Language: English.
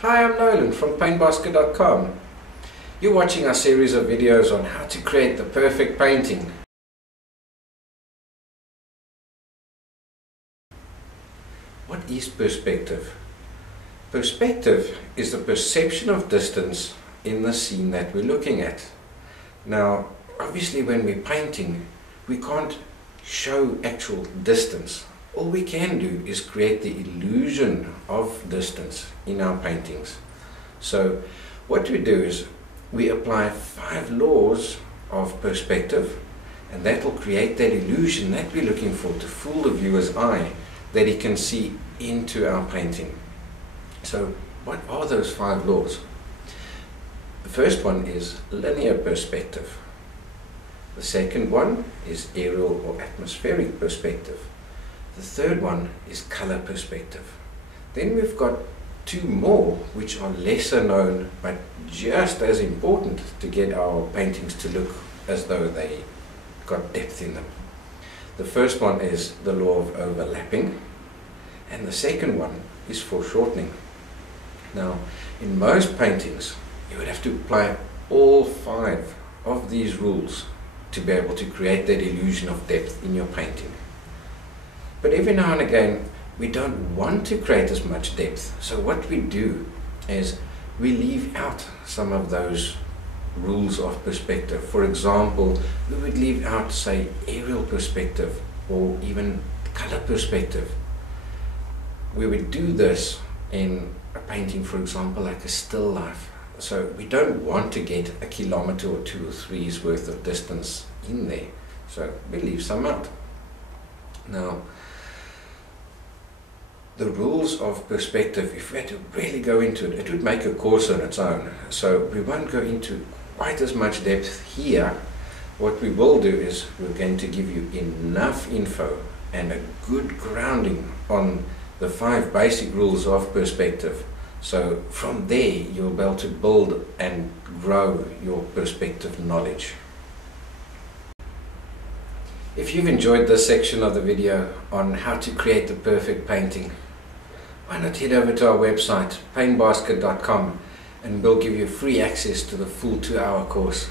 Hi, I'm Nolan from paintbasket.com. You're watching our series of videos on how to create the perfect painting. What is perspective? Perspective is the perception of distance in the scene that we're looking at. Now, obviously when we're painting, we can't show actual distance. All we can do is create the illusion of distance in our paintings. So what we do is we apply 5 laws of perspective, and that will create that illusion that we're looking for to fool the viewer's eye, that he can see into our painting. So what are those 5 laws? The first one is linear perspective. The second one is aerial or atmospheric perspective. The third one is color perspective. Then we've got 2 more which are lesser known but just as important to get our paintings to look as though they got depth in them. The first one is the law of overlapping, and the second one is foreshortening. Now, in most paintings you would have to apply all 5 of these rules to be able to create that illusion of depth in your painting. But every now and again we don't want to create as much depth, so what we do is we leave out some of those rules of perspective. For example, we would leave out, say, aerial perspective or even color perspective. We would do this in a painting, for example, like a still life. So we don't want to get a kilometer or 2 or 3's worth of distance in there, so we leave some out. Now, the rules of perspective, if we had to really go into it, it would make a course on its own. So we won't go into quite as much depth here. What we will do is we're going to give you enough info and a good grounding on the 5 basic rules of perspective. So from there you'll be able to build and grow your perspective knowledge. If you've enjoyed this section of the video on how to create the perfect painting, why not head over to our website paintbasket.com, and we'll give you free access to the full 2-hour course.